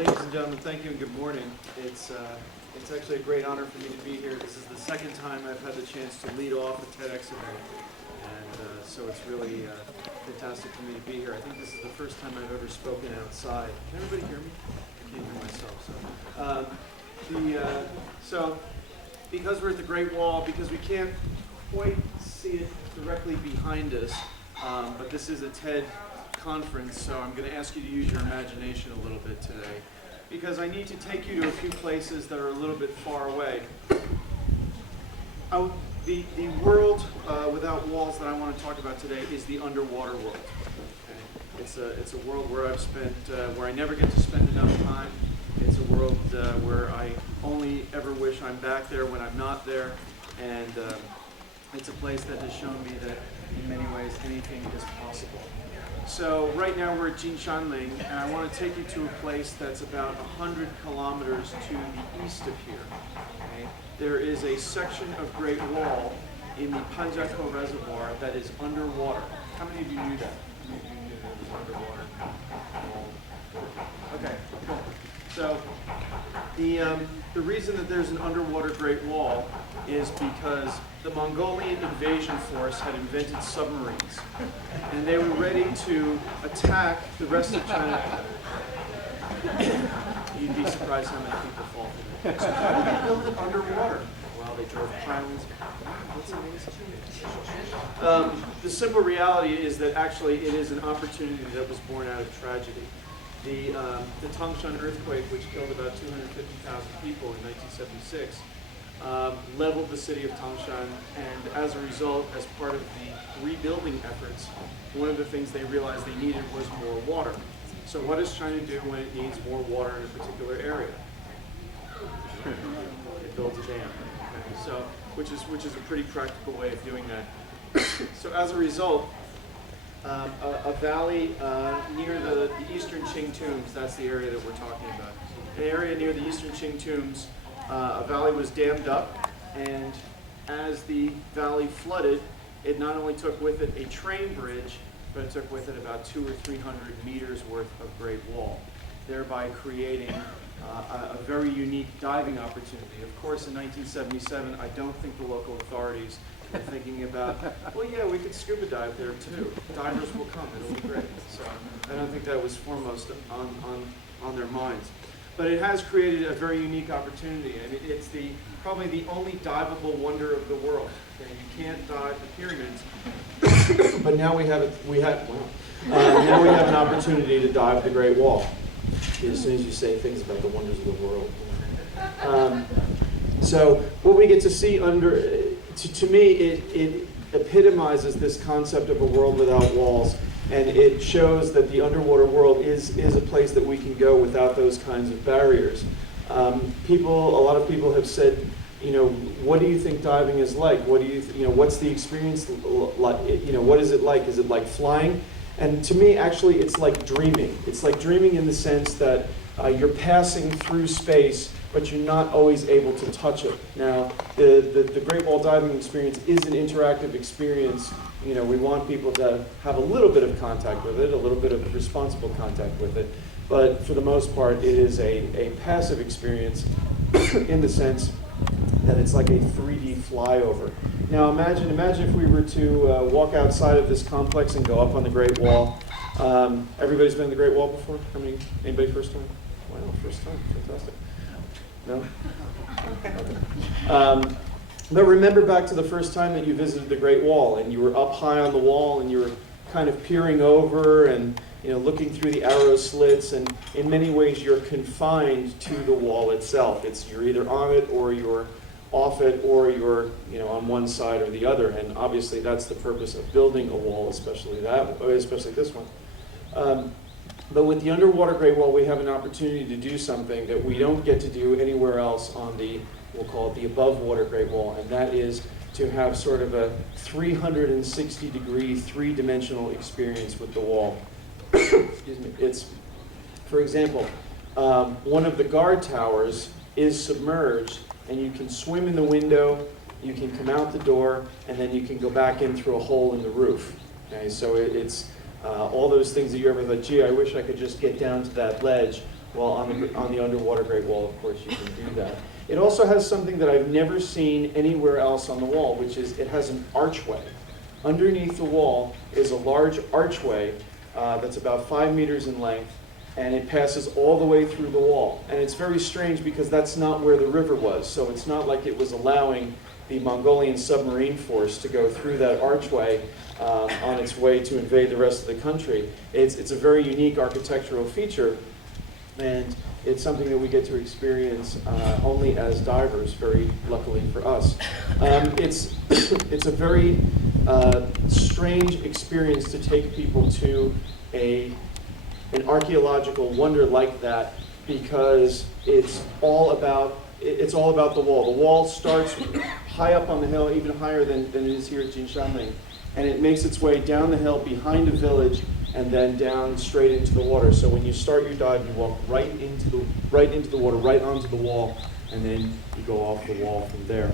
Ladies and gentlemen, thank you and good morning. It's actually a great honor for me to be here. This is the second time I've had the chance to lead off a TEDx event, and so it's really fantastic for me to be here. I think this is the first time I've ever spoken outside. Can everybody hear me? I can't hear myself. So because we're at the Great Wall, because we can't quite see it directly behind us, but this is a TED conference, so I'm going to ask you to use your imagination a little bit today, because I need to take you to a few places that are a little bit far away. The world without walls that I want to talk about today is the underwater world. Okay? It's a world where where I never get to spend enough time. It's a world where I only ever wish I'm back there when I'm not there, and it's a place that has shown me that in many ways anything is possible. So right now we're at Jinshanling, and I want to take you to a place that's about 100 kilometers to the east of here. Okay? There is a section of Great Wall in the Panjako Reservoir that is underwater. How many of you knew that? How many of you knew that it was underwater? Okay, cool. So the reason that there's an underwater Great Wall is because the Mongolian invasion force had invented submarines, and they were ready to attack the rest of China. You'd be surprised how many people fall for that. So how did they build it underwater? Well, they drove pylons. Wow, that's amazing. The simple reality is that actually it is an opportunity that was born out of tragedy. The Tangshan earthquake, which killed about 250,000 people in 1976, leveled the city of Tangshan, and as a result, as part of the rebuilding efforts, one of the things they realized they needed was more water. So what does China do when it needs more water in a particular area? It builds a dam. Okay? So, which is a pretty practical way of doing that. So as a result, a valley near the eastern Qing tombs, that's the area that we're talking about. An area near the eastern Qing tombs, a valley was dammed up, and as the valley flooded, it not only took with it a train bridge, but it took with it about 200 or 300 meters worth of Great Wall, thereby creating a very unique diving opportunity. Of course, in 1977, I don't think the local authorities were thinking about, well, yeah, we could scuba dive there too. Divers will come, it'll be great. So I don't think that was foremost on their minds. But it has created a very unique opportunity, and it's probably the only diveable wonder of the world. Okay? You can't dive the pyramids, but now we have now we have an opportunity to dive the Great Wall. As soon as you say things about the wonders of the world. So what we get to see to me, it epitomizes this concept of a world without walls. And it shows that the underwater world is a place that we can go without those kinds of barriers. A lot of people have said, what do you think diving is like? What do what's the experience like? What is it like? Is it like flying? And to me, actually, it's like dreaming. It's like dreaming in the sense that you're passing through space, but you're not always able to touch it. Now, the Great Wall diving experience is an interactive experience. We want people to have a little bit of contact with it, a little bit of responsible contact with it. But for the most part, it is a passive experience in the sense that it's like a 3D flyover. Now imagine if we were to walk outside of this complex and go up on the Great Wall. Everybody's been in the Great Wall before? Anybody first time? Wow, first time, fantastic. No? Okay. But remember back to the first time that you visited the Great Wall and you were up high on the wall and you were kind of peering over and looking through the arrow slits, and in many ways you're confined to the wall itself. You're either on it or you're off it, or you're on one side or the other, and obviously that's the purpose of building a wall, especially this one. But with the underwater Great Wall, we have an opportunity to do something that we don't get to do anywhere else on we'll call it the above water Great Wall, and that is to have sort of a 360-degree, three-dimensional experience with the wall. Excuse me. It's, for example, one of the guard towers is submerged, and you can swim in the window, you can come out the door, and then you can go back in through a hole in the roof. Okay, so it's all those things that you ever thought, gee, I wish I could just get down to that ledge, Well, on the underwater Great Wall, of course, you can do that. It also has something that I've never seen anywhere else on the wall, which is it has an archway. Underneath the wall is a large archway that's about 5 meters in length, and it passes all the way through the wall. And it's very strange because that's not where the river was, so it's not like it was allowing the Mongolian submarine force to go through that archway on its way to invade the rest of the country. It's a very unique architectural feature, and it's something that we get to experience only as divers, very luckily for us. It's a very strange experience to take people to an archaeological wonder like that, because it's all about the wall. The wall starts high up on the hill, even higher than it is here at Jinshanling, and it makes its way down the hill behind a village and then down straight into the water. So when you start your dive, you walk right into the water, right onto the wall, and then you go off the wall from there.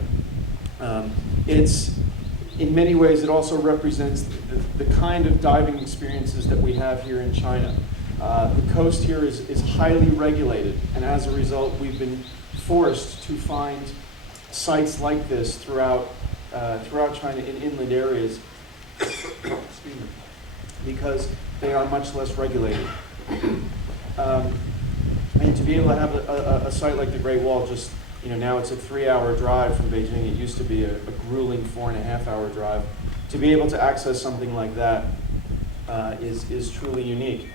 In many ways, it also represents the kind of diving experiences that we have here in China. The coast here is highly regulated, and as a result, we've been forced to find sites like this throughout China in inland areas, excuse me, because they are much less regulated. And to be able to have a site like the Great Wall, just, now it's a 3-hour drive from Beijing. It used to be a grueling 4.5-hour drive. To be able to access something like that is truly unique.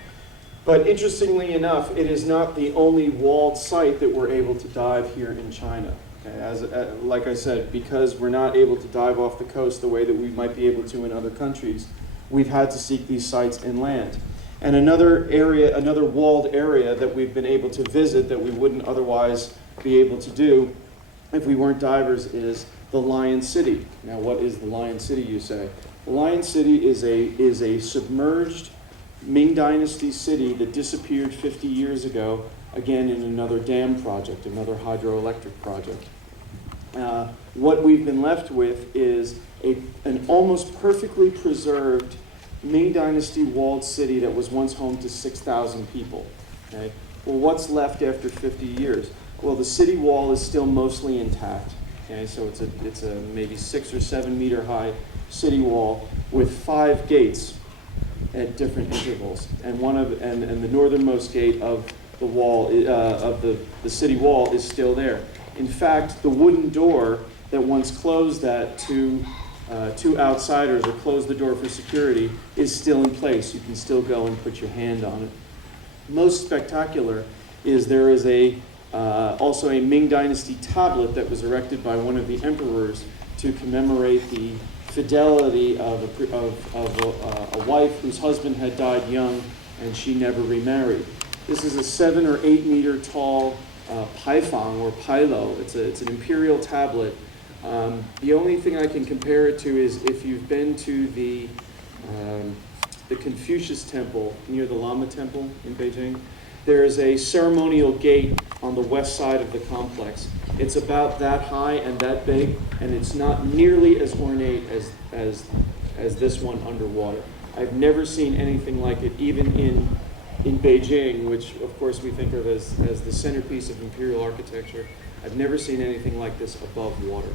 But interestingly enough, it is not the only walled site that we're able to dive here in China. Okay? Like I said, because we're not able to dive off the coast the way that we might be able to in other countries, we've had to seek these sites inland. And another walled area that we've been able to visit that we wouldn't otherwise be able to do if we weren't divers is the Lion City. Now, what is the Lion City, you say? The Lion City is a submerged Ming Dynasty city that disappeared 50 years ago, again in another dam project, another hydroelectric project. What we've been left with is an almost perfectly preserved Ming Dynasty walled city that was once home to 6,000 people. Okay? Well, what's left after 50 years? Well, the city wall is still mostly intact. Okay? So it's a maybe 6 or 7 meter high city wall with 5 gates at different intervals, and the northernmost gate of the wall of the city wall is still there. In fact, the wooden door that once closed that to outsiders or closed the door for security is still in place. You can still go and put your hand on it. Most spectacular is there is also a Ming Dynasty tablet that was erected by one of the emperors to commemorate the fidelity of a wife whose husband had died young and she never remarried. This is a 7 or 8 meter tall paifang or pailo. It's an imperial tablet. The only thing I can compare it to is if you've been to the Confucius Temple near the Lama Temple in Beijing. There is a ceremonial gate on the west side of the complex. It's about that high and that big, and it's not nearly as ornate as this one underwater. I've never seen anything like it, even in Beijing, which of course we think of as the centerpiece of imperial architecture. I've never seen anything like this above water.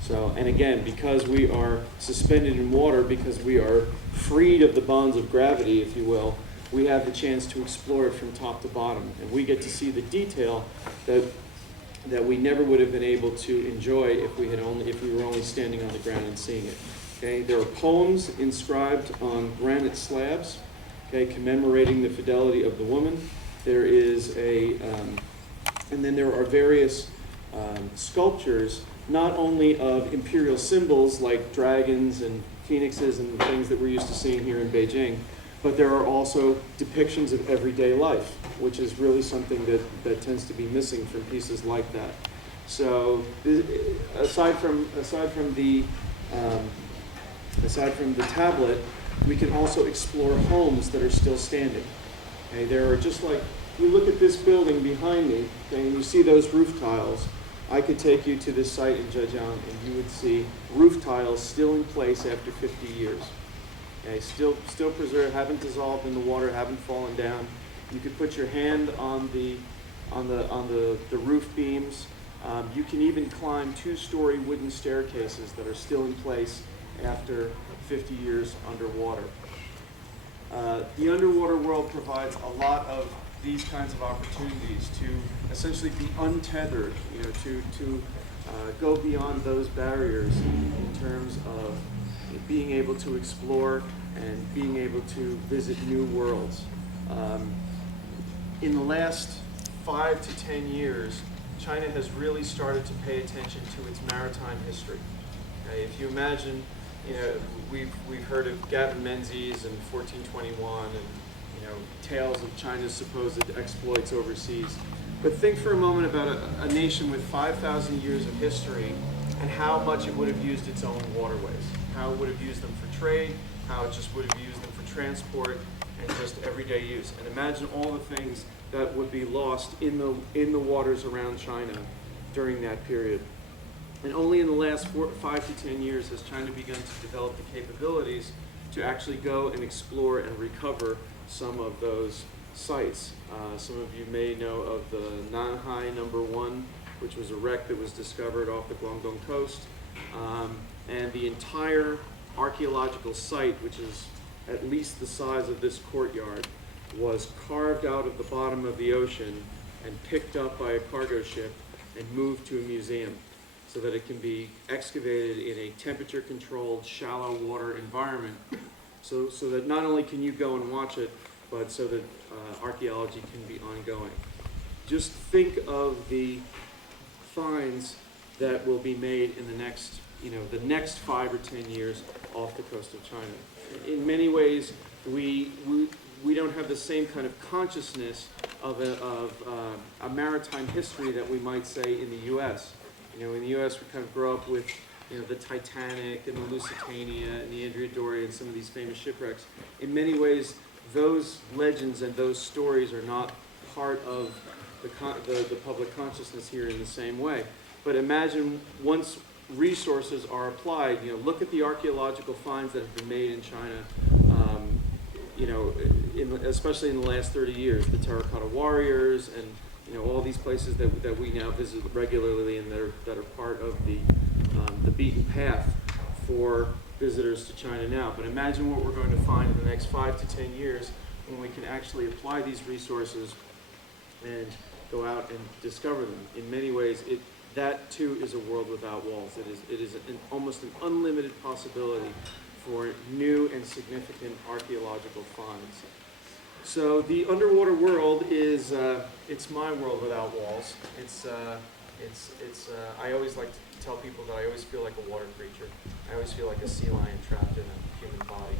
So, and again, because we are suspended in water, because we are freed of the bonds of gravity, if you will, we have the chance to explore it from top to bottom, and we get to see the detail that we never would have been able to enjoy if we were only standing on the ground and seeing it. Okay, there are poems inscribed on granite slabs, okay, commemorating the fidelity of the woman. There is and then there are various sculptures, not only of imperial symbols like dragons and phoenixes and things that we're used to seeing here in Beijing, but there are also depictions of everyday life, which is really something that tends to be missing from pieces like that. So, aside from the tablet, we can also explore homes that are still standing. Okay, there are just like, if you look at this building behind me, okay, and you see those roof tiles, I could take you to this site in Zhejiang and you would see roof tiles still in place after 50 years. Okay, still preserved, haven't dissolved in the water, haven't fallen down. You could put your hand on the roof beams. You can even climb 2-story wooden staircases that are still in place after 50 years underwater. The underwater world provides a lot of these kinds of opportunities to essentially be untethered, to go beyond those barriers in terms of being able to explore and being able to visit new worlds. In the last 5 to 10 years, China has really started to pay attention to its maritime history. If you imagine, we've heard of Gavin Menzies and 1421 and tales of China's supposed exploits overseas. But think for a moment about a nation with 5,000 years of history and how much it would have used its own waterways, how it would have used them for trade, how it just would have used them for transport and just everyday use. And imagine all the things that would be lost in the waters around China during that period. And only in the last 5 to 10 years has China begun to develop the capabilities to actually go and explore and recover some of those sites. Some of you may know of the Nanhai No. 1, which was a wreck that was discovered off the Guangdong coast. And the entire archaeological site, which is at least the size of this courtyard, was carved out of the bottom of the ocean and picked up by a cargo ship and moved to a museum so that it can be excavated in a temperature-controlled, shallow water environment so that not only can you go and watch it, but so that archaeology can be ongoing. Just think of the finds that will be made in the next 5 or 10 years off the coast of China. In many ways, we don't have the same kind of consciousness of a maritime history that we might say in the U.S. In the U.S. we kind of grow up with the Titanic and the Lusitania and the Andrea Doria and some of these famous shipwrecks. In many ways, those legends and those stories are not part of the public consciousness here in the same way. But imagine once resources are applied, look at the archaeological finds that have been made in China, especially in the last 30 years, the terracotta warriors and all these places that we now visit regularly and that are part of the beaten path for visitors to China now. But imagine what we're going to find in the next 5 to 10 years when we can actually apply these resources and go out and discover them. In many ways, that too is a world without walls. It is almost an unlimited possibility for new and significant archaeological finds. So the underwater world is it's my world without walls. I always like to tell people that I always feel like a water creature. I always feel like a sea lion trapped in a human body.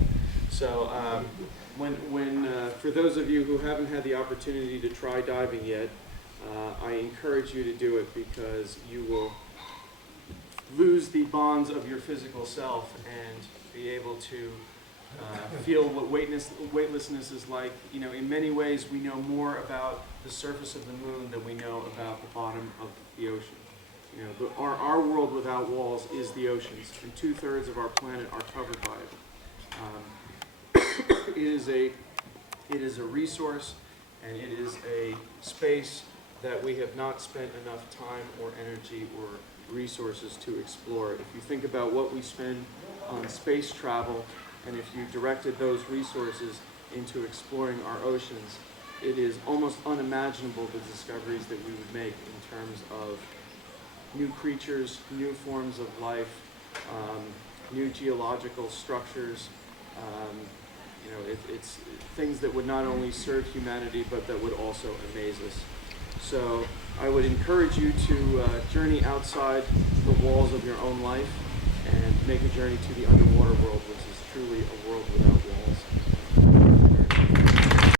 So for those of you who haven't had the opportunity to try diving yet, I encourage you to do it because you will lose the bonds of your physical self and be able to feel what weightlessness is like. In many ways, we know more about the surface of the moon than we know about the bottom of the ocean. Our world without walls is the oceans, and 2/3 of our planet are covered by it. It is a resource, and it is a space that we have not spent enough time or energy or resources to explore. If you think about what we spend on space travel, and if you directed those resources into exploring our oceans, it is almost unimaginable the discoveries that we would make in terms of new creatures, new forms of life, new geological structures. It's things that would not only serve humanity, but that would also amaze us. So I would encourage you to journey outside the walls of your own life and make a journey to the underwater world, which is truly a world without walls.